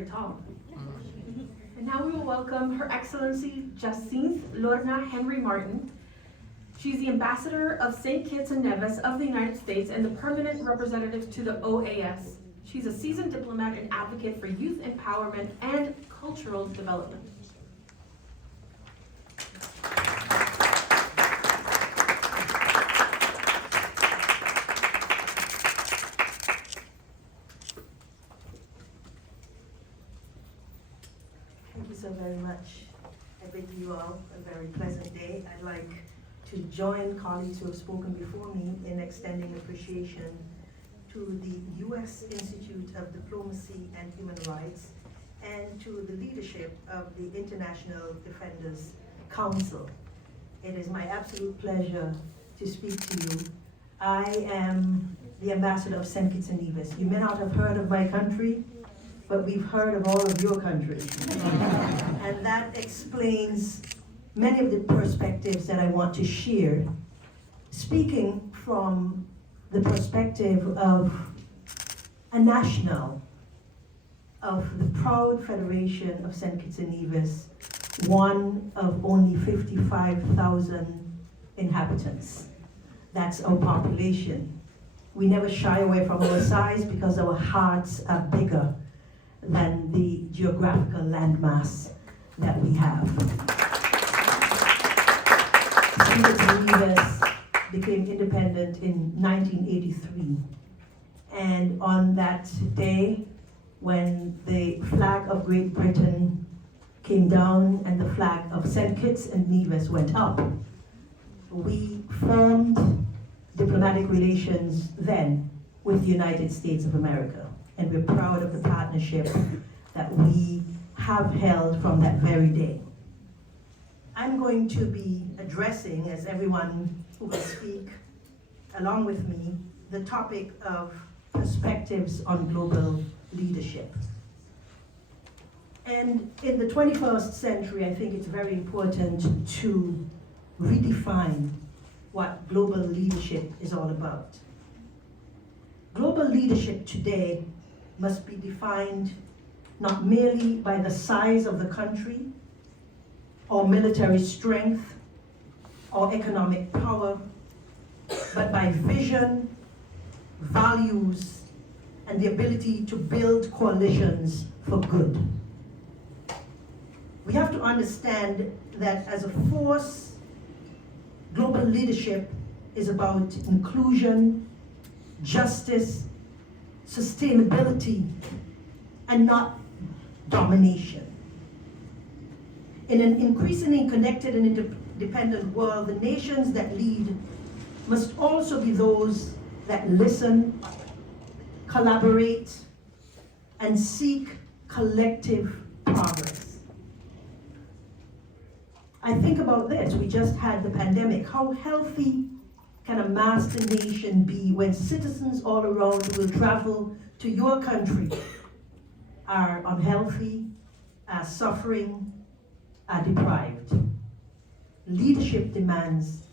very tall. And now we will welcome Her Excellency Jacinth Lorna Henry Martin. She's the Ambassador of St. Kitts and Nevis of the United States and the Permanent Representative to the OAS. She's a seasoned diplomat and advocate for youth empowerment and cultural development. Thank you so very much. I bid you all a very pleasant day. I'd like to join colleagues who have spoken before me in extending appreciation to the U.S. Institute of Diplomacy and Human Rights and to the leadership of the International Defenders Council. It is my absolute pleasure to speak to you. I am the ambassador of St. Kitts and Nevis. You may not have heard of my country, but we've heard of all of your country. And that explains many of the perspectives that I want to share, speaking from the perspective of a national, of the proud Federation of St. Kitts and Nevis, one of only 55,000 inhabitants. That's our population. We never shy away from our size because our hearts are bigger than the geographical landmass that we have. St. Kitts and Nevis became independent in 1983. And on that day, when the flag of Great Britain came down and the flag of St. Kitts and Nevis went up, we formed diplomatic relations then with the United States of America. And we're proud of the partnership that we have held from that very day. I'm going to be addressing, as everyone who will speak along with me, the topic of perspectives on global leadership. And in the 21st century, I think it's very important to redefine what global leadership is all about. Global leadership today must be defined not merely by the size of the country, or military strength, or economic power, but by vision, values, and the ability to build coalitions for good. We have to understand that as a force, global leadership is about inclusion, justice, sustainability, and not domination. In an increasingly connected and interdependent world, the nations that lead must also be those that listen, collaborate, and seek collective progress. I think about this, we just had the pandemic. How healthy can a master nation be when citizens all around who will travel to your country are unhealthy, are suffering, are deprived? Leadership demands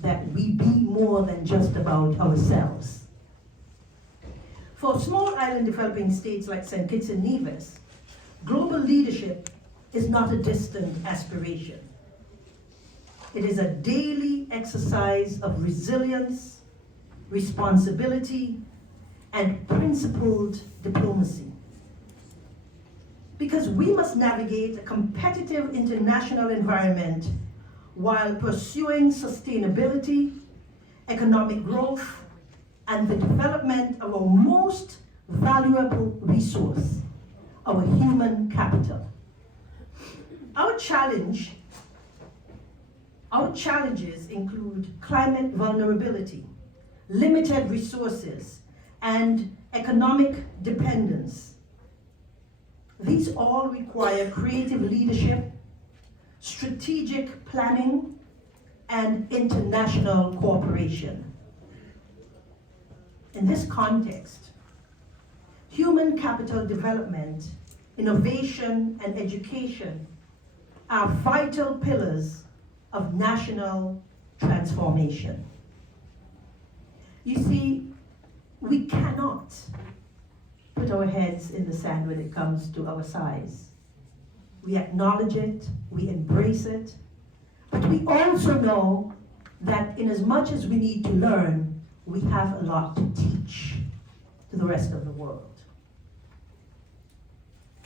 that we be more than just about ourselves. For small island developing states like St. Kitts and Nevis, global leadership is not a distant aspiration. It is a daily exercise of resilience, responsibility, and principled diplomacy. Because we must navigate a competitive international environment while pursuing sustainability, economic growth, and the development of our most valuable resource, our human capital. Our challenges include climate vulnerability, limited resources, and economic dependence. These all require creative leadership, strategic planning, and international cooperation. In this context, human capital development, innovation, and education are vital pillars of national transformation. You see, we cannot put our heads in the sand when it comes to our size. We acknowledge it, we embrace it, but we also know that in as much as we need to learn, we have a lot to teach to the rest of the world.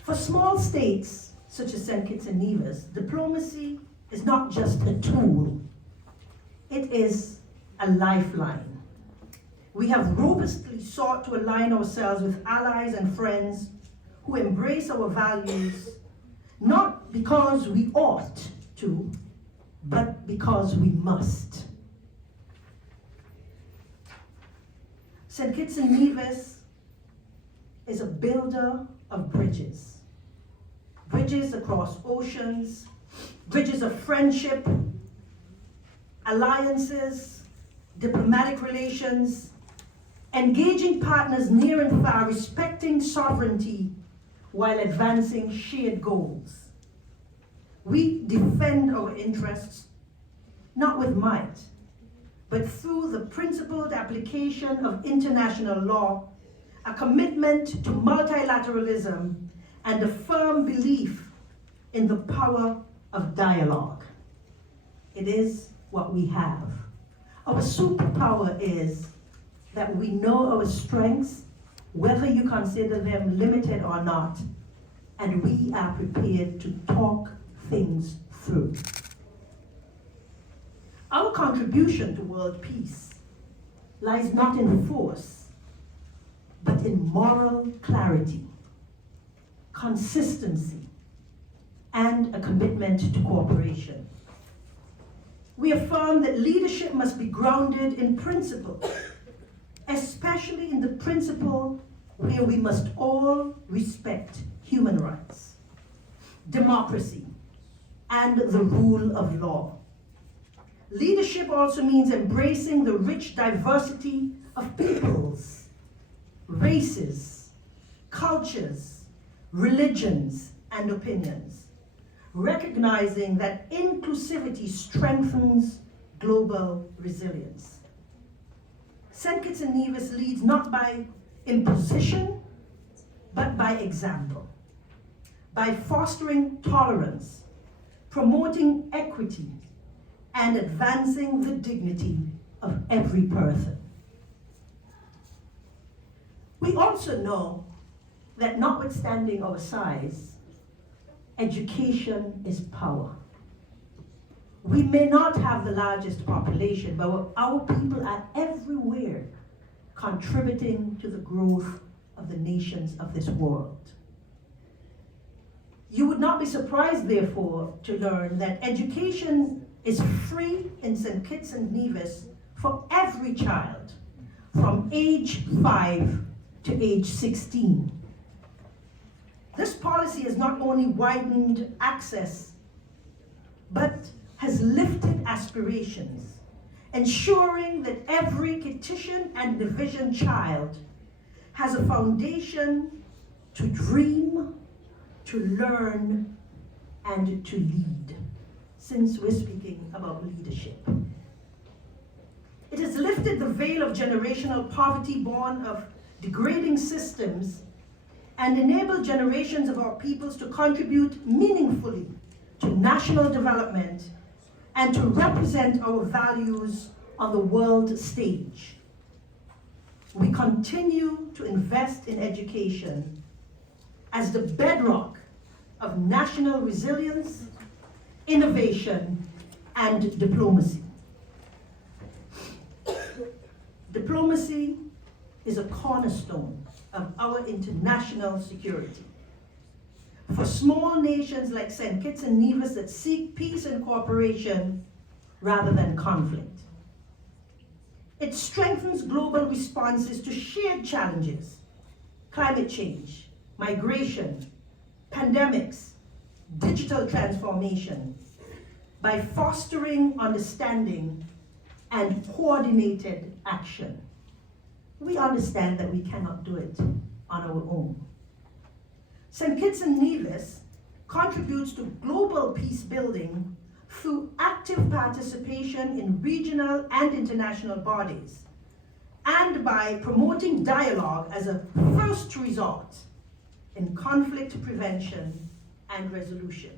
For small states, such as St. Kitts and Nevis, diplomacy is not just a tool, it is a lifeline. We have robustly sought to align ourselves with allies and friends who embrace our values, not because we ought to, but because we must. St. Kitts and Nevis is a builder of bridges. Bridges across oceans, bridges of friendship, alliances, diplomatic relations, engaging partners near and far, respecting sovereignty while advancing shared goals. We defend our interests, not with might, but through the principled application of international law, a commitment to multilateralism, and a firm belief in the power of dialogue. It is what we have. Our superpower is that we know our strengths, whether you consider them limited or not, and we are prepared to talk things through. Our contribution to world peace lies not in force, but in moral clarity, consistency, and a commitment to cooperation. We affirm that leadership must be grounded in principle, especially in the principle where we must all respect human rights, democracy, and the rule of law. Leadership also means embracing the rich diversity of peoples, races, cultures, religions, and opinions, recognizing that inclusivity strengthens global resilience. St. Kitts and Nevis leads not by imposition, but by example, by fostering tolerance, promoting equity, and advancing the dignity of every person. We also know that notwithstanding our size, education is power. We may not have the largest population, but our people are everywhere contributing to the growth of the nations of this world. You would not be surprised, therefore, to learn that education is free in St. Kitts and Nevis for every child from age 5 to age 16. This policy has not only widened access, but has lifted aspirations, ensuring that every Kittitian and Nevisian child has a foundation to dream, to learn, and to lead, since we're speaking about leadership. It has lifted the veil of generational poverty born of degrading systems and enabled generations of our peoples to contribute meaningfully to national development and to represent our values on the world stage. We continue to invest in education as the bedrock of national resilience, innovation, and diplomacy. Diplomacy is a cornerstone of our international security. For small nations like St. Kitts and Nevis that seek peace and cooperation rather than conflict. It strengthens global responses to shared challenges, climate change, migration, pandemics, digital transformation, by fostering understanding and coordinated action. We understand that we cannot do it on our own. St. Kitts and Nevis contributes to global peace building through active participation in regional and international bodies and by promoting dialogue as a first resort in conflict prevention and resolution.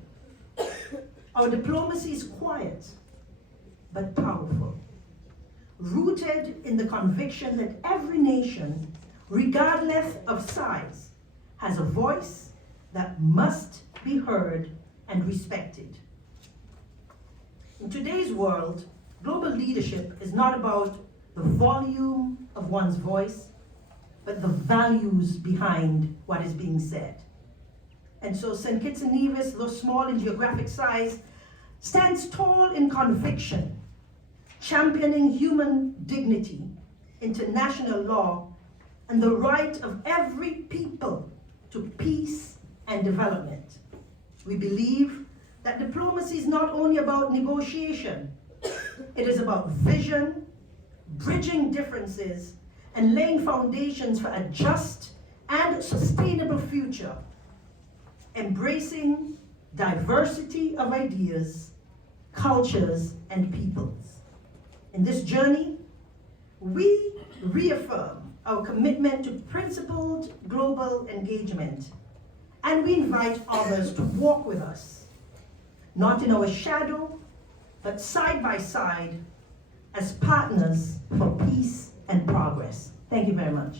Our diplomacy is quiet, but powerful, rooted in the conviction that every nation, regardless of size, has a voice that must be heard and respected. In today's world, global leadership is not about the volume of one's voice, but the values behind what is being said. And so St. Kitts and Nevis, though small in geographic size, stands tall in conviction, championing human dignity, international law, and the right of every people to peace and development. We believe that diplomacy is not only about negotiation, it is about vision, bridging differences, and laying foundations for a just and sustainable future, embracing diversity of ideas, cultures, and peoples. In this journey, we reaffirm our commitment to principled global engagement, and we invite others to walk with us, not in our shadow, but side by side as partners for peace and progress. Thank you very much.